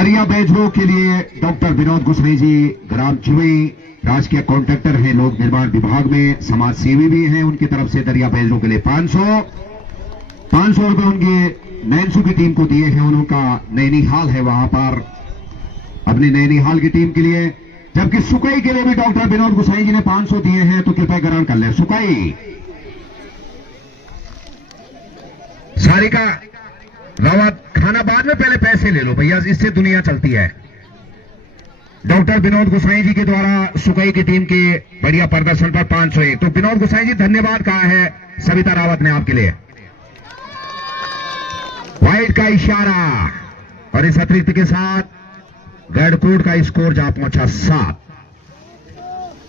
दरिया बेजरों के लिए डॉक्टर विनोद गुसाई जी ग्राम चिवई राजकीय कॉन्ट्रैक्टर हैं, लोक निर्माण विभाग में समाज सेवी भी हैं। उनकी तरफ से दरिया बेजरों के लिए 500 रुपए उनके नैनसू की टीम को दिए हैं। उनका नैनीहाल है, वहां पर अपनी नैनीहाल की टीम के लिए। जबकि सुकई के लिए भी डॉक्टर विनोद गुसाई जी ने 500 दिए हैं, तो कृपया ग्रहण कर लें। सुकई सारिका रावत खाना बाद में, पहले पैसे ले लो भैया, इससे दुनिया चलती है। डॉक्टर विनोद गुसाई जी के द्वारा सुकई की टीम के बढ़िया प्रदर्शन पर 501। तो विनोद गुसाई जी धन्यवाद कहा है सविता रावत ने आपके लिए। वाइट का इशारा और इस अतिरिक्त के साथ गढ़कोट का स्कोर जा पहुंचा 7।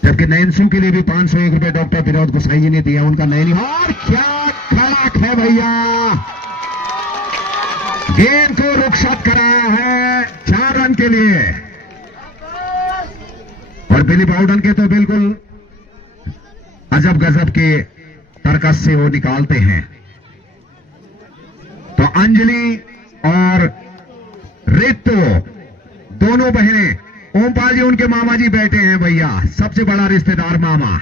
जबकि नैनसू के लिए भी 501 रुपए डॉक्टर विनोद गुसाई जी ने दिया। उनका नैनीहाल क्या खड़ाक है भैया, गेंद को रुखसत कराया है 4 रन के लिए। और बिली बाउडन के तो बिल्कुल अजब गजब के तर्कस से वो निकालते हैं। तो अंजलि और रितु दोनों बहनें, ओमपाल जी उनके मामा जी बैठे हैं भैया, सबसे बड़ा रिश्तेदार मामा।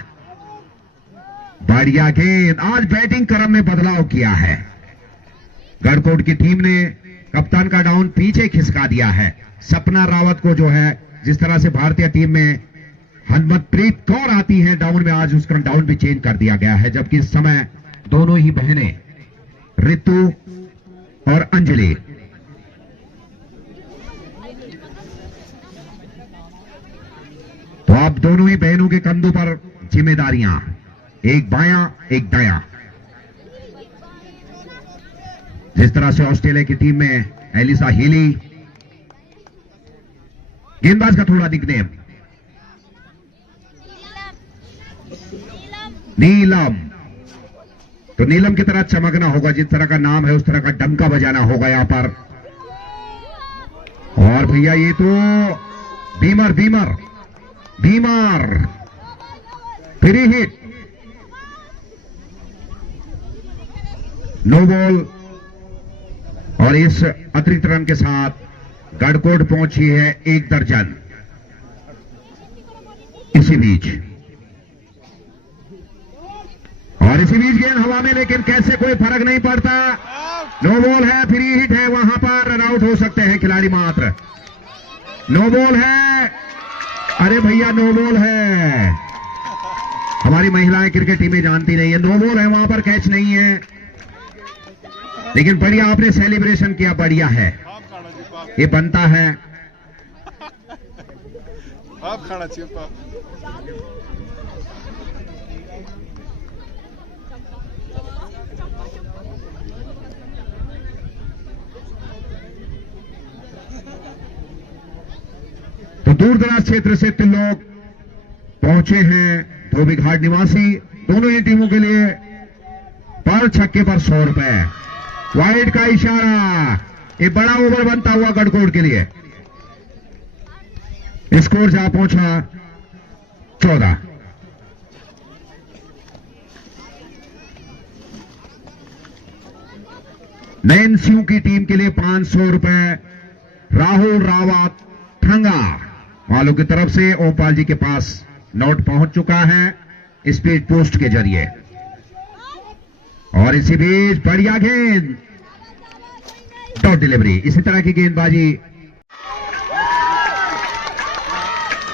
बढ़िया गेंद, आज बैटिंग क्रम में बदलाव किया है। गढ़कोट की टीम ने कप्तान का डाउन पीछे खिसका दिया है। सपना रावत को जो है, जिस तरह से भारतीय टीम में हरमनप्रीत कौर आती है डाउन में, आज उसका डाउन भी चेंज कर दिया गया है। जबकि इस समय दोनों ही बहनें रितु और अंजलि तो आप दोनों ही बहनों के कंधों पर जिम्मेदारियां, एक बायां एक दायां। जिस तरह से ऑस्ट्रेलिया की टीम में एलिसा हीली, गेंदबाज का थोड़ा निकनेम नीलम, तो नीलम की तरह चमकना होगा, जिस तरह का नाम है उस तरह का डंका बजाना होगा यहां पर। और भैया ये तो बीमर बीमर बीमार फ्री हिट, नो बॉल। और इस अतिरिक्त रन के साथ गढ़कोट पहुंची है 1 दर्जन। इसी बीच गेंद हवा में, लेकिन कैसे कोई फर्क नहीं पड़ता। नो बॉल है, फ्री हिट है, वहां पर रन आउट हो सकते हैं खिलाड़ी मात्र। नो बॉल है, अरे भैया नो बॉल है। हमारी महिलाएं क्रिकेट टीमें जानती नहीं है, नो बॉल है, वहां पर कैच नहीं है। लेकिन बढ़िया आपने सेलिब्रेशन किया, बढ़िया है, ये बनता है। आप खाना चाहिए। तो दूर दराज क्षेत्र से 3 लोग पहुंचे हैं, धोबीघाट निवासी। दोनों ही टीमों के लिए पर छक्के पर 100 रुपए। वाइड का इशारा, ये बड़ा ओवर बनता हुआ गढ़कोट के लिए। स्कोर जा पहुंचा 14। नैनसू की टीम के लिए 500 रुपए राहुल रावत ठंगा वालों की तरफ से। ओमपाल जी के पास नोट पहुंच चुका है स्पीड पोस्ट के जरिए। और इसी बीच बढ़िया गेंद, डॉट डिलीवरी। इसी तरह की गेंदबाजी,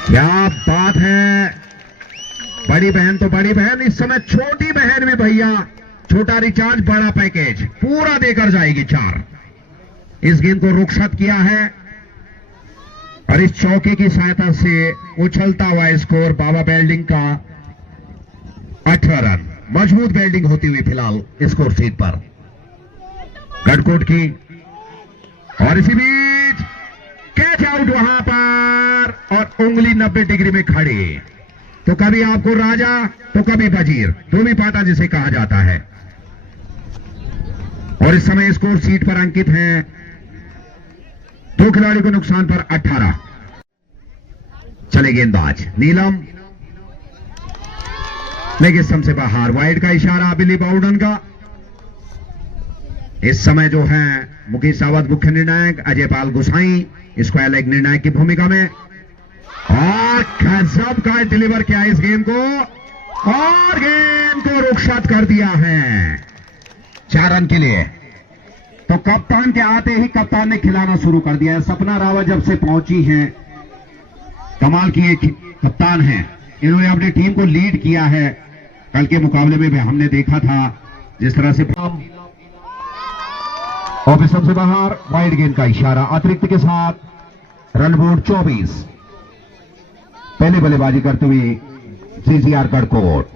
क्या बात है। बड़ी बहन तो बड़ी बहन, इस समय छोटी बहन भी भैया, छोटा रिचार्ज बड़ा पैकेज पूरा देकर जाएगी 4। इस गेंद को रुखसत किया है और इस चौके की सहायता से उछलता हुआ स्कोर बाबा बिल्डिंग का 18 रन। मजबूत बिल्डिंग होती हुई फिलहाल स्कोर शीट पर गढ़कोट की। और इसी बीच कैच आउट वहां पर, और उंगली 90 डिग्री में खड़ी। तो कभी आपको राजा तो कभी वजीर, धोबी पाटा जिसे कहा जाता है। और इस समय स्कोर शीट पर अंकित हैं 2 खिलाड़ी को नुकसान पर 18। चले गेंदबाज नीलम, लेकिन से बाहर। वाइड का इशारा बिली बाउडन का। इस समय जो है मुकेश सावत मुख्य निर्णायक, अजय पाल गोसाई स्क्वायर लेग निर्णायक की भूमिका में। और गजब का डिलीवर किया इस गेंद को और गेंद को रुखसत कर दिया है 4 रन के लिए। तो कप्तान के आते ही कप्तान ने खिलाना शुरू कर दिया है। सपना रावत जब से पहुंची हैं, कमाल की एक कप्तान है, इन्होंने अपनी टीम को लीड किया है। कल के मुकाबले में भी हमने देखा था जिस तरह से ऑफिसर से बाहर वाइड गेंद का इशारा, अतिरिक्त के साथ रन बोर्ड 24। पहले बल्लेबाजी करते हुए सीसीआर गढ़कोट।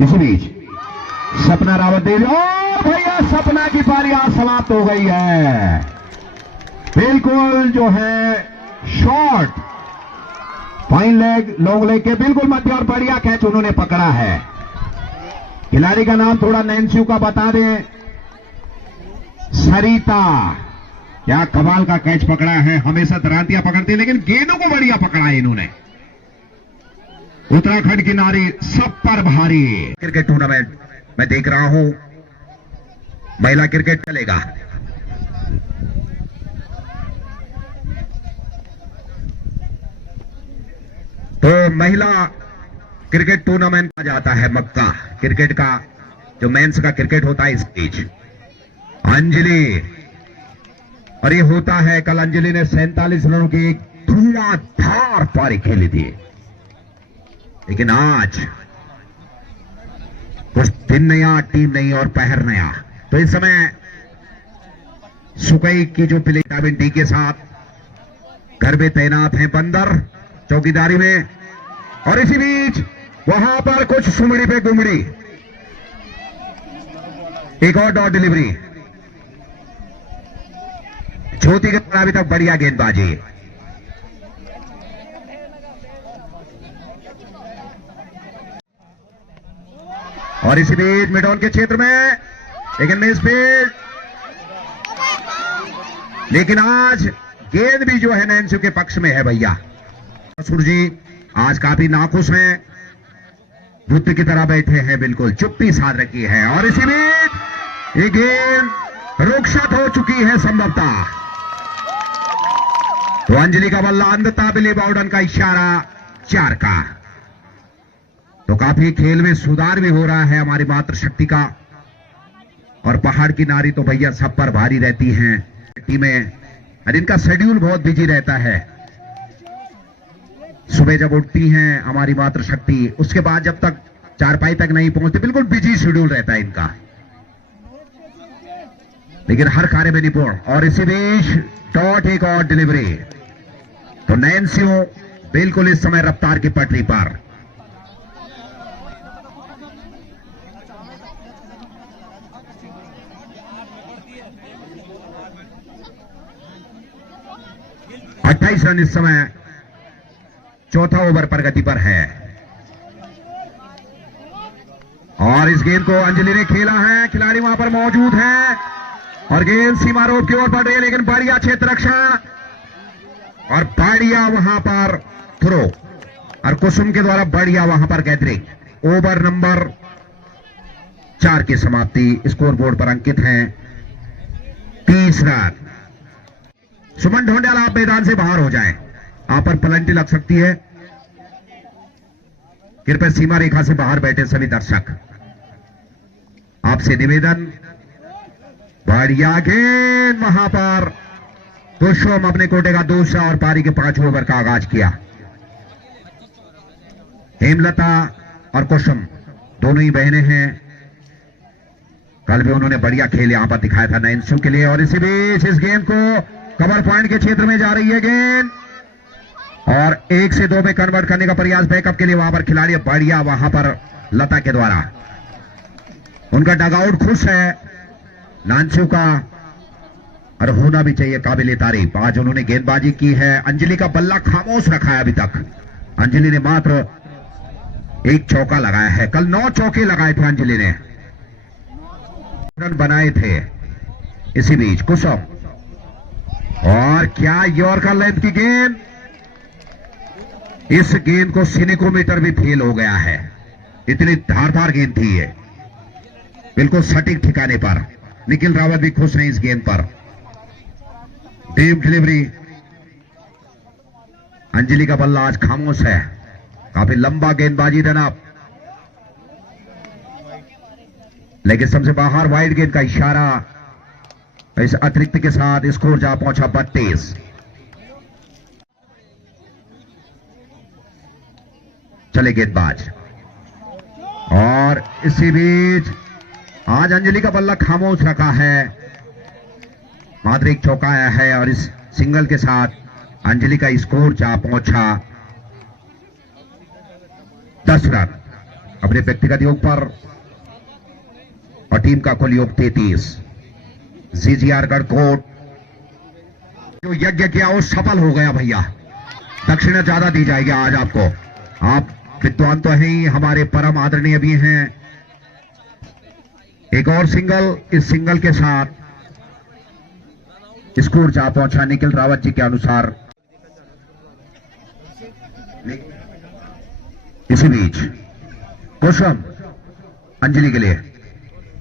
इसी बीच सपना रावत दे भैया, सपना की पारी आज समाप्त हो गई है। बिल्कुल जो है short fine leg long leg के बिल्कुल मध्य और बढ़िया कैच उन्होंने पकड़ा है। खिलाड़ी का नाम थोड़ा नैन्स्यू का बता दें, सरिता। क्या कमाल का कैच पकड़ा है। हमेशा दरांतियां पकड़ते हैं लेकिन गेंदों को बढ़िया पकड़ा है इन्होंने। उत्तराखंड की नारी सब पर भारी। क्रिकेट टूर्नामेंट मैं देख रहा हूं, महिला क्रिकेट चलेगा। तो महिला क्रिकेट टूर्नामेंट आ जाता है मक्का क्रिकेट का, जो मेंस का क्रिकेट होता है इस बीच अंजलि, और ये होता है कल अंजलि ने 47 रनों की एक धुआंधार पारी खेली थी। लेकिन आज कुछ दिन नया, टीम नई और पहर नया। तो इस समय सुकई की जो प्ले विटामिन डी के साथ घर में तैनात हैं बंदर चौकीदारी में। और इसी बीच वहां पर कुछ सुमड़ी पे गुमड़ी, एक और डॉट डिलीवरी ज्योति के द्वारा अभी तक बढ़िया गेंदबाजी। और इसी बीच मिड ऑन के क्षेत्र में लेकिन मिस फील्ड, लेकिन आज गेंद भी जो है नैन्स्यू के पक्ष में है भैया। ससुर जी आज काफी नाखुश हैं, बुद्ध की तरह बैठे हैं, बिल्कुल चुप्पी साध रखी है। और इसी बीच ये गेंद रुखसत हो चुकी है संभवतः। तो अंजलि का बल्ला अंधता बिली बाउडन का इशारा 4 का। तो काफी खेल में सुधार भी हो रहा है हमारी मातृशक्ति का। और पहाड़ की नारी तो भैया सब पर भारी रहती हैं टीमें, और इनका शेड्यूल बहुत बिजी रहता है। सुबह जब उठती हैं हमारी मातृशक्ति, उसके बाद जब तक चारपाई तक नहीं पहुंचती, बिल्कुल बिजी शेड्यूल रहता है इनका, लेकिन हर कार्य में निपुण। और इसी बीच डॉट एक और डिलीवरी। तो नैन्स्यू बिल्कुल इस समय रफ्तार की पटरी पर। अट्ठाईस रन इस समय चौथा ओवर प्रगति पर है। और इस गेंद को अंजलि ने खेला है, खिलाड़ी वहां पर मौजूद है और गेंद सीमा रोड की ओर बढ़ रही है, लेकिन बढ़िया क्षेत्र रक्षण और बढ़िया वहां पर थ्रो, और कुसुम के द्वारा बढ़िया वहां पर गैदरिंग। ओवर नंबर 4 की समाप्ति स्कोर बोर्ड पर अंकित है 30 रन। सुमन ढोंडियाल आप मैदान से बाहर हो जाएं, आप पर पेनल्टी लग सकती है। कृपया सीमा रेखा से बाहर बैठे सभी दर्शक, आपसे निवेदन। बढ़िया गेंद वहां पर पुष्पम अपने कोटे का दूसरा और पारी के 5 ओवर का आगाज किया। हेमलता और कुसुम दोनों ही बहनें हैं, कल भी उन्होंने बढ़िया खेल यहां पर दिखाया था नैन्स्यू के लिए। और इसी बीच इस गेंद को कवर पॉइंट के क्षेत्र में जा रही है गेंद, और 1 से 2 में कन्वर्ट करने का प्रयास बैकअप के लिए वहां पर खिलाड़ी बढ़िया वहां पर लता के द्वारा। उनका डगआउट खुश है नैन्स्यू का, और होना भी चाहिए काबिले तारीफ। आज उन्होंने गेंदबाजी की है, अंजलि का बल्ला खामोश रखा है अभी तक। अंजलि ने मात्र 1 चौका लगाया है, कल 9 चौके लगाए थे अंजलि ने, रन बनाए थे। इसी बीच कुसुम, और क्या यॉर्कर लेंथ की गेंद, इस गेंद को सिनिकोमीटर भी फेल हो गया है, इतनी धारदार गेंद थी ये। बिल्कुल सटीक ठिकाने पर। निखिल रावत भी खुश हैं इस गेंद पर। Deep delivery. अंजलि का बल्ला आज खामोश है। काफी लंबा गेंदबाजी रनअप, लेकिन सबसे बाहर वाइड गेंद का इशारा। इस अतिरिक्त के साथ स्कोर जा पहुंचा 32। चले गेंदबाज, और इसी बीच आज अंजलि का बल्ला खामोश रखा है। मात्र एक चौका आया है और इस सिंगल के साथ अंजलि का स्कोर जा पहुंचा 10 रन अपने व्यक्तिगत योग पर, और टीम का कुल योग 33। जीजीआर गढ़कोट जो यज्ञ किया वो सफल हो गया भैया। दक्षिणा ज्यादा दी जाएगी आज आपको। आप विद्वान तो हैं ही, हमारे परम आदरणीय भी हैं। एक और सिंगल, इस सिंगल के साथ स्कोर जा पहुंचा निखिल रावत जी के अनुसार। इसी बीच कुसुम अंजलि के लिए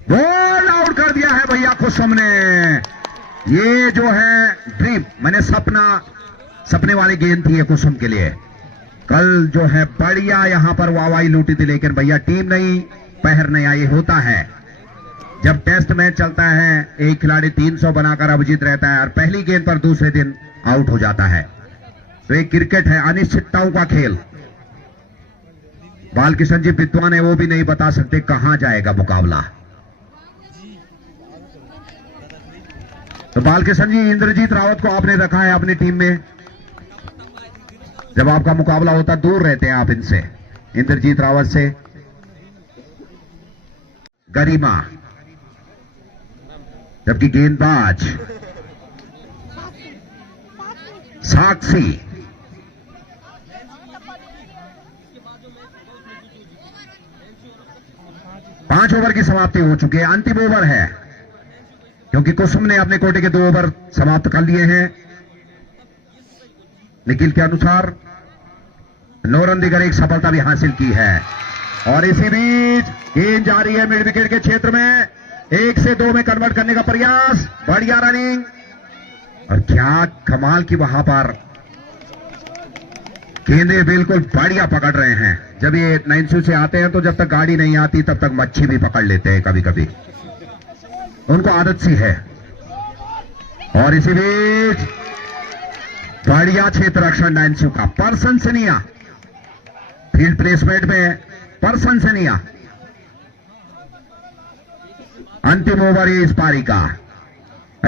बॉल आउट कर दिया है भैया कुसुम ने। ये जो है ड्रीम, मैंने सपने वाली गेंद थी ये कुसुम के लिए। कल जो है बढ़िया यहां पर वाहवाही लूटी थी, लेकिन भैया टीम नहीं, पहर नहीं आई। होता है जब टेस्ट मैच चलता है, एक खिलाड़ी 300 बनाकर अभिजीत रहता है और पहली गेंद पर दूसरे दिन आउट हो जाता है। तो एक क्रिकेट है, अनिश्चितताओं का खेल। बालकिशन जी विद्वान है, वो भी नहीं बता सकते कहां जाएगा मुकाबला। तो बालकिशन जी, इंद्रजीत रावत को आपने रखा है अपनी टीम में। जब आपका मुकाबला होता दूर रहते हैं आप इनसे, इंद्रजीत रावत से। गरिमा, जबकि गेंदबाज साक्षी। 5 ओवर की समाप्ति हो चुकी है। अंतिम ओवर है, क्योंकि कुसुम ने अपने कोटे के 2 ओवर समाप्त कर लिए हैं। निखिल के अनुसार 9 रन देकर एक सफलता भी हासिल की है। और इसी बीच गेंद जारी है मिड विकेट के क्षेत्र में, 1 से 2 में कन्वर्ट करने का प्रयास। बढ़िया रनिंग, और क्या कमाल की वहां पर गेंदे बिल्कुल बढ़िया पकड़ रहे हैं। जब ये 9 से आते हैं तो जब तक गाड़ी नहीं आती तब तक मच्छी भी पकड़ लेते हैं कभी कभी, उनको आदत सी है। और इसी बीच बढ़िया क्षेत्र रक्षण 9 का, प्रशंसनीय फील्ड प्लेसमेंट में, प्रशंसनीय। अंतिम ओवर इस पारी का,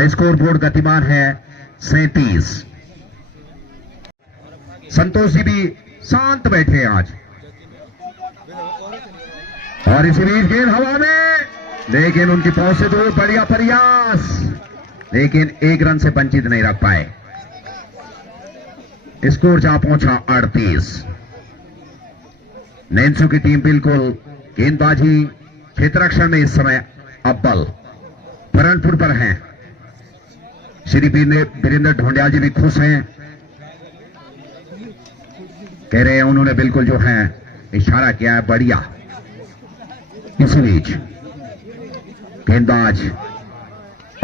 स्कोर बोर्ड गतिमान है 37। संतोष जी भी शांत बैठे हैं आज। और इसी बीच गेंद हवा में, लेकिन उनकी पहुंच से दूर। बढ़िया प्रयास, लेकिन 1 रन से वंचित नहीं रख पाए। स्कोर जा पहुंचा 38। नैन्सू की टीम बिल्कुल गेंदबाजी क्षेत्ररक्षण में इस समय अव्वल भरनपुर पर हैं। श्री वीरेंद्र ढोंडियाल जी भी खुश हैं, कह रहे हैं उन्होंने बिल्कुल जो है इशारा किया है बढ़िया। इसी बीच गेंदबाज,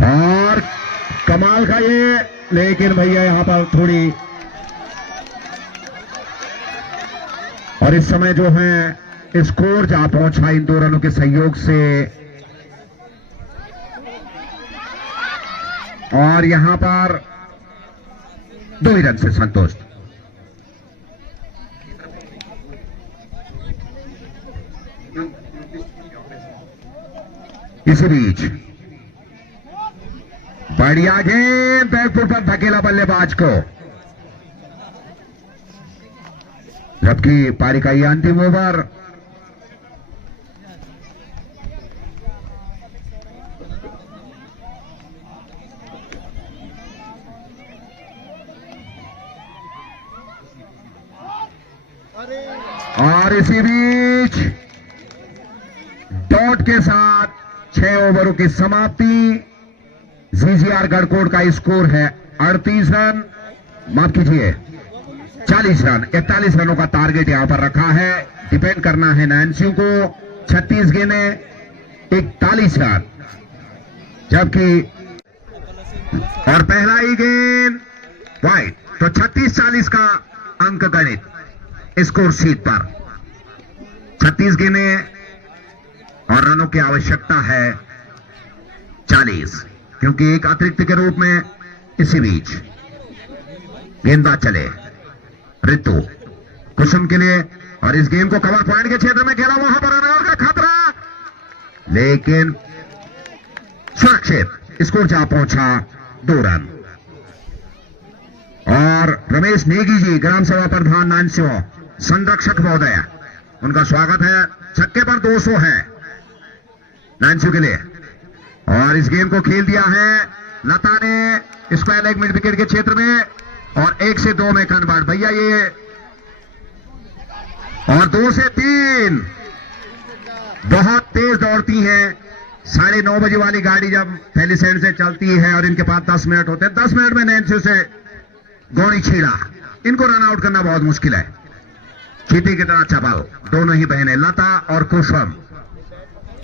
और कमाल का ये, लेकिन भैया यहां पर थोड़ी, और इस समय जो है स्कोर जा पहुंचा इन 2 रनों के सहयोग से। और यहां पर 2 ही रन से संतुष्ट। इसी बीच बढ़िया गेंद, बैकफुट पर धकेला बल्लेबाज को। जबकि पारी का ये अंतिम ओवर, और इसी बीच डॉट के साथ 6 ओवरों की समाप्ति। जीजीआर गढ़कोट का स्कोर है 38 रन, माफ कीजिए 40 रन। 41 रनों का टारगेट यहां पर रखा है। डिपेंड करना है नैन्सियों को। 36 गेंदें 41 रन, जबकि और पहला ही गेंद वाइड। तो 36-40 का अंक गणित स्कोर शीट पर। 36 गेंदें और रनों की आवश्यकता है 40, क्योंकि एक अतिरिक्त के रूप में इसी बीच गेंदबाज चले ऋतु कुसुम के लिए, और इस गेम को कवर पॉइंट के क्षेत्र में खेला, वहां पर रन आउट का खतरा, लेकिन सुरक्षित स्कोर जा पहुंचा 2 रन। और रमेश नेगी जी, ग्राम सभा प्रधान नानस्यो संरक्षक महोदय, उनका स्वागत है। छक्के पर 200 है नानस्यो के लिए, और इस गेम को खेल दिया है लता ने स्क्वायर लेग मिड विकेट के क्षेत्र में, और 1 से 2 में कन्वर्ट भैया ये, और 2 से 3 बहुत तेज दौड़ती हैं। 9:30 बजे वाली गाड़ी जब पेलिसेड से चलती है और इनके पास 10 मिनट होते हैं, 10 मिनट में नैन्सी से गौड़ी छीड़ा, इनको रन आउट करना बहुत मुश्किल है। चीटी की तरह चपल दोनों ही बहनें लता और कुसुम,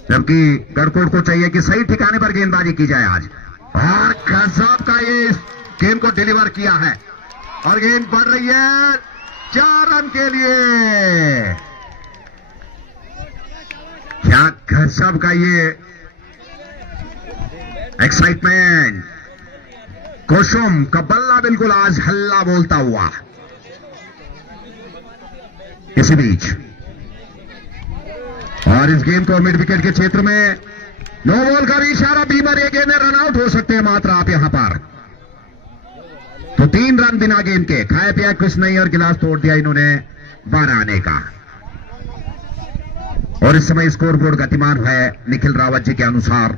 जबकि गढ़कोट को चाहिए कि सही ठिकाने पर गेंदबाजी की जाए आज, और गजब का ये गेम को डिलीवर किया है, और गेंद बढ़ रही है 4 रन के लिए। क्या गजब का ये एक्साइटमेंट, कुसुम का बल्ला बिल्कुल आज हल्ला बोलता हुआ। इसी बीच और इस गेम को मिड विकेट के क्षेत्र में नो बॉल का भी इशारा, बीमर ये गेंद रन आउट हो सकते हैं मात्र आप यहां पर। तो 3 रन बिना गेंद के, खाया पिया कुछ नहीं और गिलास तोड़ दिया इन्होंने 12 आने का। और इस समय स्कोर बोर्ड गतिमान है निखिल रावत जी के अनुसार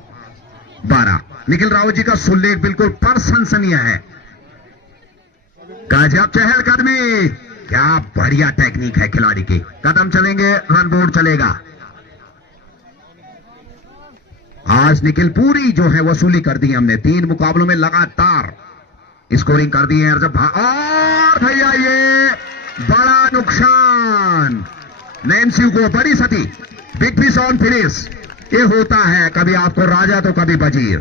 12। निखिल रावत जी का सुल्लेख बिल्कुल प्रशंसनीय है। गजब चहलकदमी, क्या बढ़िया टेक्निक है खिलाड़ी की। कदम चलेंगे, रन बोर्ड चलेगा। आज निखिल पूरी जो है वसूली कर दी हमने, 3 मुकाबलों में लगातार स्कोरिंग कर दी है। जब और भैया ये बड़ा नुकसान, नैन्सी को बड़ी सती, बिग फिश ऑन फिनिश, ये होता है कभी आपको राजा तो कभी वजीर।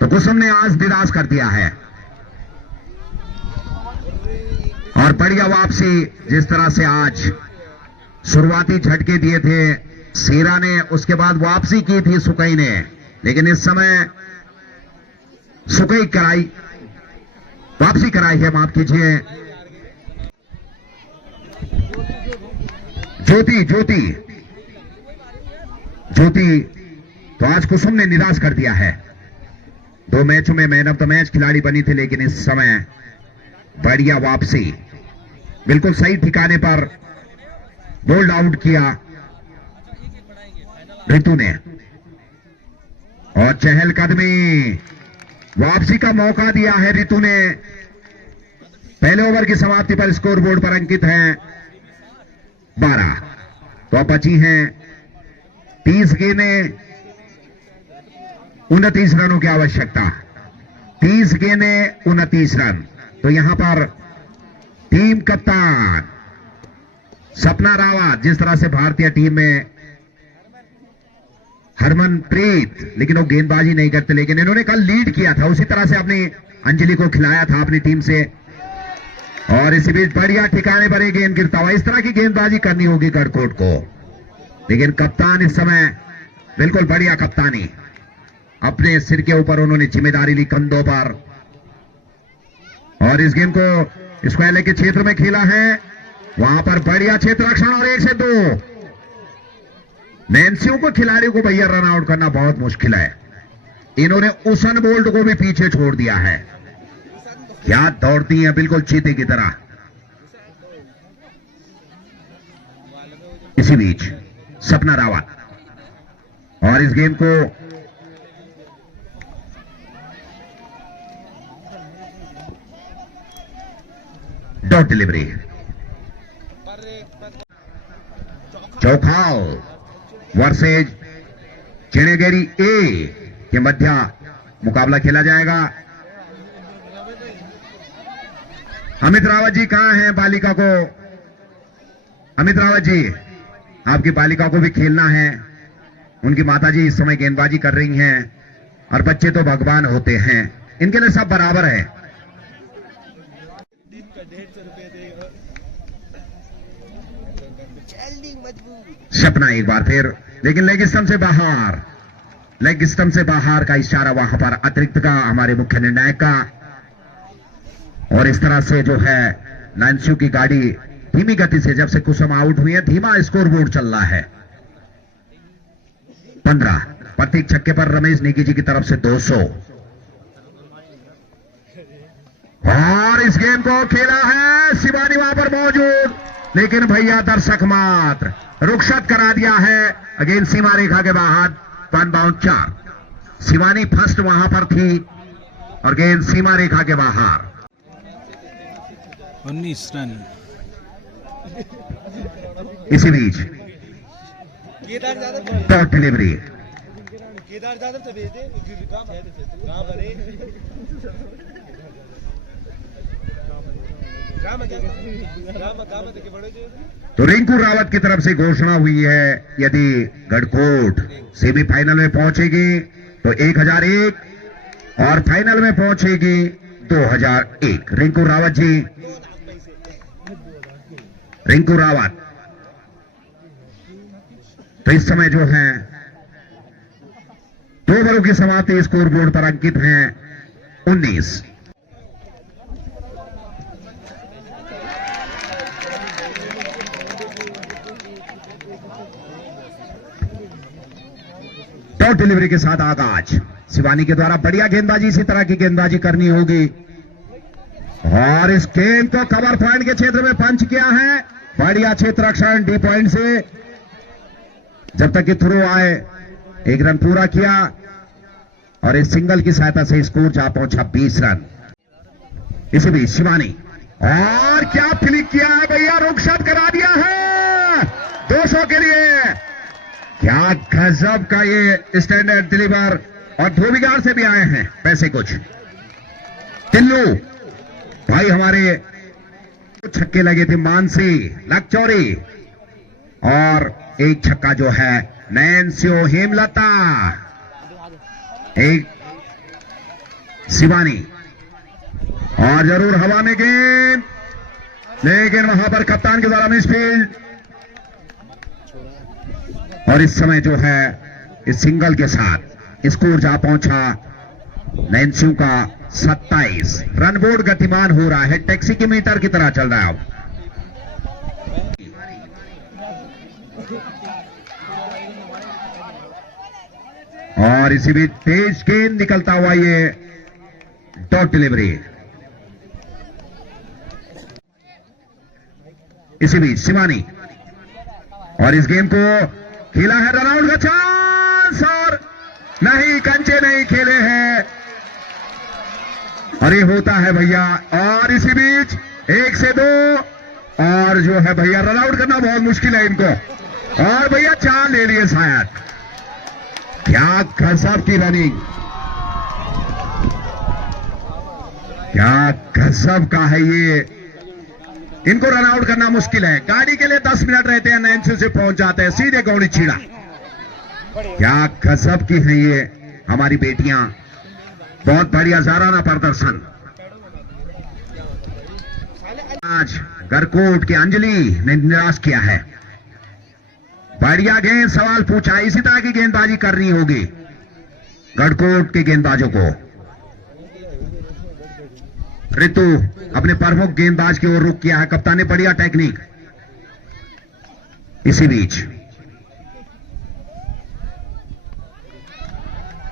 तो कुसुम ने आज निराश कर दिया है, और बढ़िया वापसी, जिस तरह से आज शुरुआती झटके दिए थे सीरा ने, उसके बाद वापसी की थी सुकई ने, लेकिन इस समय सुकई कराई, वापसी कराई है, माफ कीजिए, ज्योति तो आज कुसुम ने निराश कर दिया है। 2 मैचों में मैन ऑफ द मैच खिलाड़ी बनी थी, लेकिन इस समय बढ़िया वापसी, बिल्कुल सही ठिकाने पर बोल्ड आउट किया ऋतु ने, और चहलकदमी, वापसी का मौका दिया है ऋतु ने। पहले ओवर की समाप्ति पर स्कोर बोर्ड पर अंकित है 12। तो अब बची हैं 30 गेंदें, 29 रनों की आवश्यकता। 30 गेंदें, 29 रन। तो यहां पर टीम कप्तान सपना रावत, जिस तरह से भारतीय टीम में हरमनप्रीत, लेकिन वो गेंदबाजी नहीं करते, लेकिन इन्होंने कल लीड किया था, उसी तरह से अपनी अंजलि को खिलाया था अपनी टीम से। और इसी बीच बढ़िया ठिकाने पर एक गेंद गिरता हुआ, इस तरह की गेंदबाजी करनी होगी गढ़कोट को, लेकिन कप्तान इस समय बिल्कुल बढ़िया कप्तानी, अपने सिर के ऊपर उन्होंने जिम्मेदारी ली कंधों पर, और इस गेम को स्क्वायर लेग के क्षेत्र में खेला है, वहां पर बढ़िया क्षेत्र रक्षण, और 1 से 2। नैन्सियों को खिलाड़ियों को भैया रन आउट करना बहुत मुश्किल है। इन्होंने उसन बोल्ट को भी पीछे छोड़ दिया है, क्या दौड़ती हैं बिल्कुल चीते की तरह। इसी बीच सपना रावत, और इस गेम को dot delivery, Chaukhal versus Chenegeri A के मध्य मुकाबला खेला जाएगा। अमित रावत जी कहां हैं? बालिका को, अमित रावत जी आपकी बालिका को भी खेलना है, उनकी माताजी इस समय गेंदबाजी कर रही हैं और बच्चे तो भगवान होते हैं, इनके लिए सब बराबर है। सपना एक बार फिर, लेकिन लेग स्टंप से बाहर, लेग स्टंप से बाहर का इशारा वहां पर अतिरिक्त का हमारे मुख्य निर्णायक का। और इस तरह से जो है नैन्सी की गाड़ी धीमी गति से, जब से कुसुम आउट हुई है, धीमा स्कोर बोर्ड चल रहा है। 15 प्रत्येक छक्के पर रमेश नेगी जी की तरफ से 200। और इस गेम को खेला है शिवानी वहां पर मौजूद, लेकिन भैया दर्शक मात्र रुखसत करा दिया है। अगेन सीमा रेखा के बाहर 1 बाउंड 4। शिवानी फर्स्ट वहां पर थी और गेंद सीमा रेखा के बाहर। 19 रन। इसी बीच टॉप डिलीवरी, तो रिंकू रावत की तरफ से घोषणा हुई है, यदि गढ़कोट सेमीफाइनल में पहुंचेगी तो 1001 और फाइनल में पहुंचेगी 2001। रिंकू रावत जी, रिंकू रावत तो इस समय जो है 2 ओवरों की समाप्ति स्कोर बोर्ड पर अंकित हैं 19। टॉप डिलीवरी के साथ आगाज शिवानी के द्वारा। बढ़िया गेंदबाजी, इसी तरह की गेंदबाजी करनी होगी। और इस गेंद को कवर पॉइंट के क्षेत्र में पंच किया है। बढ़िया क्षेत्र रक्षण डी पॉइंट से, जब तक कि थ्रो आए 1 रन पूरा किया और इस सिंगल की सहायता से स्कोर जा पहुंचा 20 रन। इसी बीच शिवानी, और क्या फ्लिक किया है भैया, रुखसत करा दिया है 200 के लिए। क्या गजब का ये स्टैंडर्ड डिलीवर, और धोबीगार से भी आए हैं पैसे कुछ। टिल्लू भाई हमारे छक्के लगे थे, मानसी लकचौरी, और एक छक्का जो है नैन्सियो हेमलता, एक शिवानी, और जरूर हवा में गेंद, लेकिन वहां पर कप्तान के द्वारा मिसफील्ड। और इस समय जो है इस सिंगल के साथ स्कोर जा पहुंचा नैन्सियो का 27। रन बोर्ड गतिमान हो रहा है, टैक्सी के मीटर की तरह चल रहा है अब। और इसी बीच तेज गेंद निकलता हुआ ये डॉट डिलीवरी। इसी बीच शिवानी, और इस गेम को खेला है रन आउट का चांस, और नहीं, कंचे नहीं खेले हैं, अरे होता है भैया। और इसी बीच 1 से 2, और जो है भैया रन आउट करना बहुत मुश्किल है इनको, और भैया 4 ले लिए शायद। क्या गजब की रनिंग, क्या गजब का है ये। इनको रन आउट करना मुश्किल है। गाड़ी के लिए 10 मिनट रहते हैं, नैन्सी से पहुंच जाते हैं सीधे गौड़ी छीड़ा। क्या गजब की है ये हमारी बेटियां, बहुत बढ़िया जाराना प्रदर्शन। आज गढ़कोट की अंजलि ने निराश किया है। बढ़िया गेंद, सवाल पूछा, इसी तरह की गेंदबाजी करनी होगी गढ़कोट के गेंदबाजों को। ऋतु अपने प्रमुख गेंदबाज की ओर रुख किया है, कप्तान ने बढ़िया टेक्निक। इसी बीच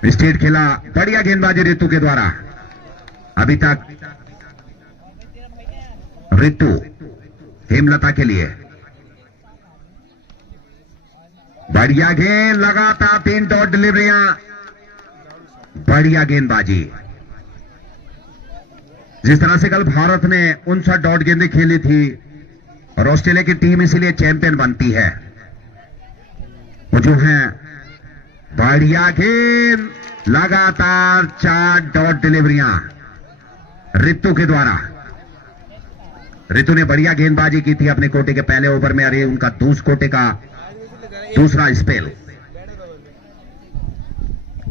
स्टेट खेला, बढ़िया गेंदबाजी ऋतु के द्वारा। अभी तक ऋतु हेमलता के लिए बढ़िया गेंद, लगातार 3 डॉट डिलीवरियां, बढ़िया गेंदबाजी। जिस तरह से कल भारत ने 59 डॉट गेंदें खेली थी और ऑस्ट्रेलिया की टीम इसीलिए चैंपियन बनती है, वो जो है बढ़िया गेंद, लगातार 4 डॉट डिलीवरियां ऋतु के द्वारा। ऋतु ने बढ़िया गेंदबाजी की थी अपने कोटे के पहले ओवर में, अरे उनका कोटे का दूसरा स्पेल।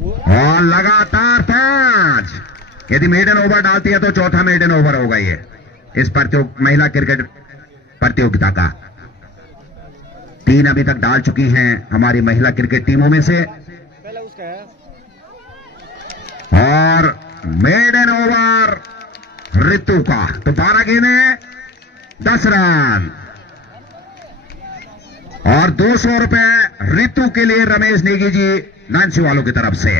और लगातार 5। यदि मेडन ओवर डालती है तो चौथा मेडन ओवर होगा ये इस महिला क्रिकेट प्रतियोगिता का। 3 अभी तक डाल चुकी हैं हमारी महिला क्रिकेट टीमों में से। और मेडन ओवर ऋतु का, तो 12 गेंदें 10 रन और 200 रुपए ऋतु के लिए रमेश नेगी जी नानसी वालों की तरफ से।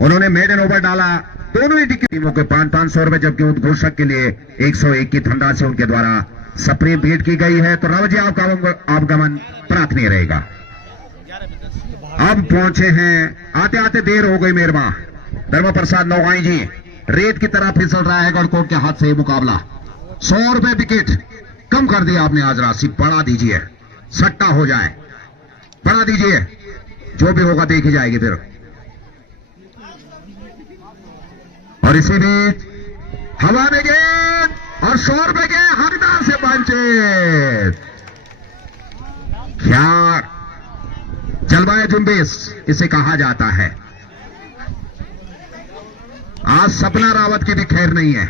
उन्होंने मेडन ओवर डाला। दोनों ही टीमों को 500 रुपए, जबकि उद्घोषक के लिए 101 की धनराशि उनके द्वारा सप्रेम भेंट की गई है। तो राव जी आपका आगमन प्रार्थनीय रहेगा। अब पहुंचे हैं, आते आते देर हो गई मेहरमा। धर्म प्रसाद नौगाई जी, रेत की तरह फिसल रहा है गढ़कोट के हाथ से ये मुकाबला। 100 रुपए विकेट कम कर दिया आपने आज राशि, बढ़ा दीजिए, सट्टा हो जाए, बढ़ा दीजिए, जो भी होगा देखी जाएगी फिर। और इसी बीच हवा में गेंद और 100 रुपए के हकदार से वंचित। क्या जलवायु जुम्बेश इसे कहा जाता है। आज सपना रावत की भी खैर नहीं है,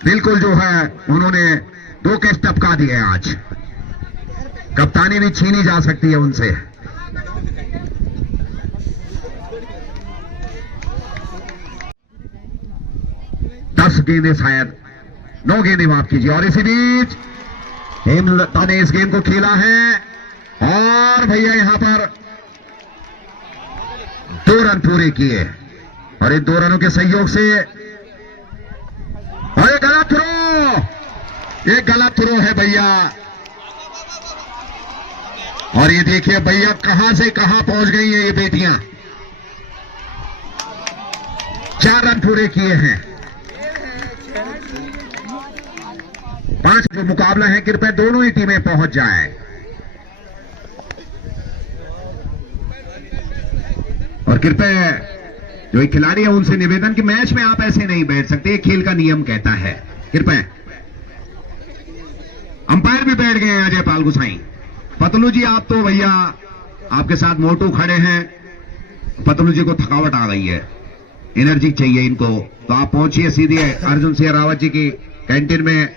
बिल्कुल जो है उन्होंने 2 कैच टपका दिए आज। कप्तानी भी छीनी जा सकती है उनसे। दस गेंदें शायद 9 गेंदें माफ कीजिए। और इसी बीच हेमलता ने इस गेंद को खेला है और भैया यहां पर 2 रन पूरे किए। और इन 2 रनों के सहयोग से, और ये गलत थ्रो है भैया। और ये देखिए भैया कहां से कहां पहुंच गई है ये बेटियां। 4 रन पूरे किए हैं। 5 जो मुकाबला है, कृपया दोनों ही टीमें पहुंच जाएं। और कृपया जो एक खिलाड़ी है उनसे निवेदन कि मैच में आप ऐसे नहीं बैठ सकते, ये खेल का नियम कहता है। कृपया अंपायर भी बैठ गए हैं अजय पाल गुसाई। पतलू जी आप तो भैया आपके साथ मोटू खड़े हैं, पतलू जी को थकावट आ गई है, एनर्जी चाहिए इनको, तो आप पहुंचिए सीधे अर्जुन सिंह रावत जी की कैंटीन में।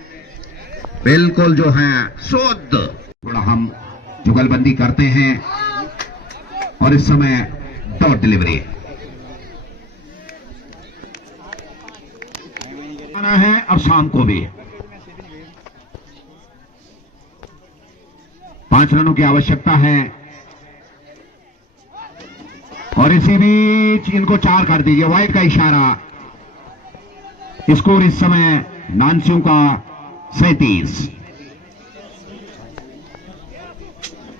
बिल्कुल जो है शुद्ध थोड़ा हम जुगलबंदी करते हैं। और इस समय डॉट डिलीवरी आना है अब शाम को भी। 5 रनों की आवश्यकता है। और इसी बीच इनको 4 कर दीजिए, वाइड का इशारा। स्कोर इस समय नानसियों का 37।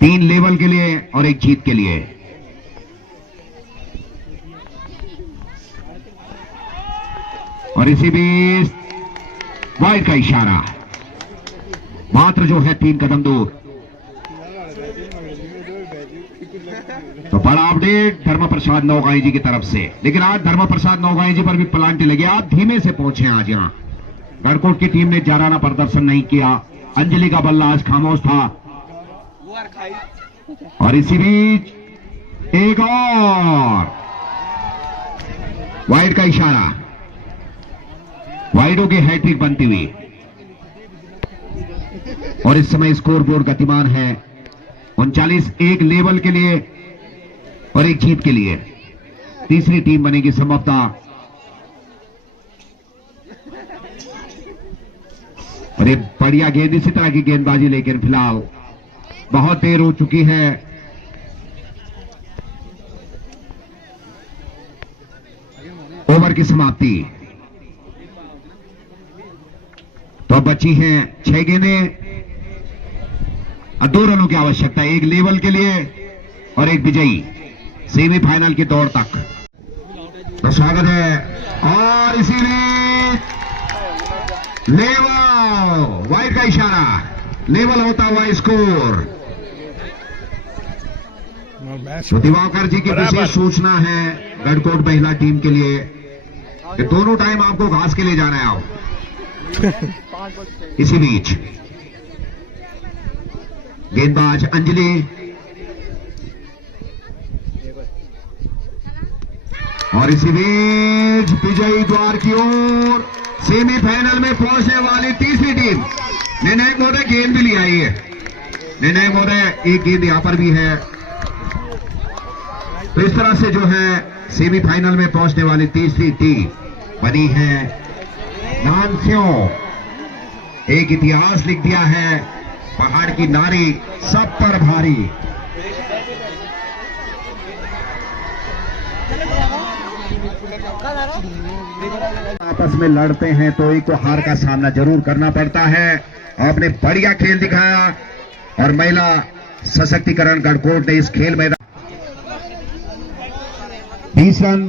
3 लेवल के लिए और 1 जीत के लिए। और इसी बीच वाइड का इशारा, मात्र जो है 3 कदम दूर। तो बड़ा अपडेट धर्म प्रसाद नौगाई जी की तरफ से। लेकिन आज धर्म प्रसाद नौगाई जी पर भी प्लांटी लगे, आप धीमे से पहुंचे आज यहाँ। गढ़कोट की टीम ने जाराना प्रदर्शन नहीं किया, अंजलि का बल्ला आज खामोश था। और इसी बीच एक और वाइड का इशारा, वाइडों की हैट्रिक बनती हुई। और इस समय स्कोर बोर्ड गतिमान है 39। 1 लेवल के लिए और 1 जीत के लिए। तीसरी टीम बनेगी संभवतः। और ये बढ़िया गेंद, इसी तरह की गेंदबाजी, लेकिन फिलहाल बहुत देर हो चुकी है। ओवर की समाप्ति। तो अब बची हैं 6 गेंदें और 2 रनों की आवश्यकता, 1 लेवल के लिए और 1 विजयी सेमीफाइनल की दौड़ तक। तो स्वागत है। और इसीलिए लेवल, वाइड का इशारा, लेवल होता हुआ स्कोर। तो दिवाकर जी की विशेष सूचना है गढ़कोट महिला टीम के लिए कि दोनों टाइम आपको घास के लिए जाना है। आओ। इसी बीच गेंदबाज अंजलि और इसी बीच विजयी द्वार की ओर सेमीफाइनल में पहुंचने वाली तीसरी टीम। निर्णायक महोदय गेंद भी ले आई है। निर्णायक महोदय एक गेंद यहां पर भी है। तो इस तरह से जो है सेमीफाइनल में पहुंचने वाली तीसरी टीम बनी है मानस्यों। एक इतिहास लिख दिया है, पहाड़ की नारी सब पर भारी। आपस में लड़ते हैं तो एक को हार का सामना जरूर करना पड़ता है। आपने बढ़िया खेल दिखाया और महिला सशक्तिकरण गढ़कोट ने इस खेल मैदान 20 रन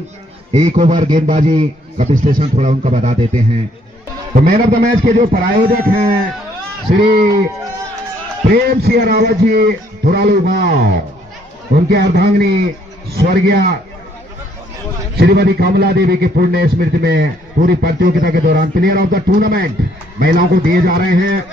1 ओवर गेंदबाजी का विश्लेषण थोड़ा उनका बता देते हैं। तो मैन ऑफ द मैच के जो प्रायोजक हैं श्री प्रेम सिंह रावत जी धुरालू गांव, उनके अर्धांगिनी स्वर्गीय श्रीमती कमला देवी के पुण्य स्मृति में पूरी प्रतियोगिता के दौरान प्लेयर ऑफ द टूर्नामेंट महिलाओं को दिए जा रहे हैं।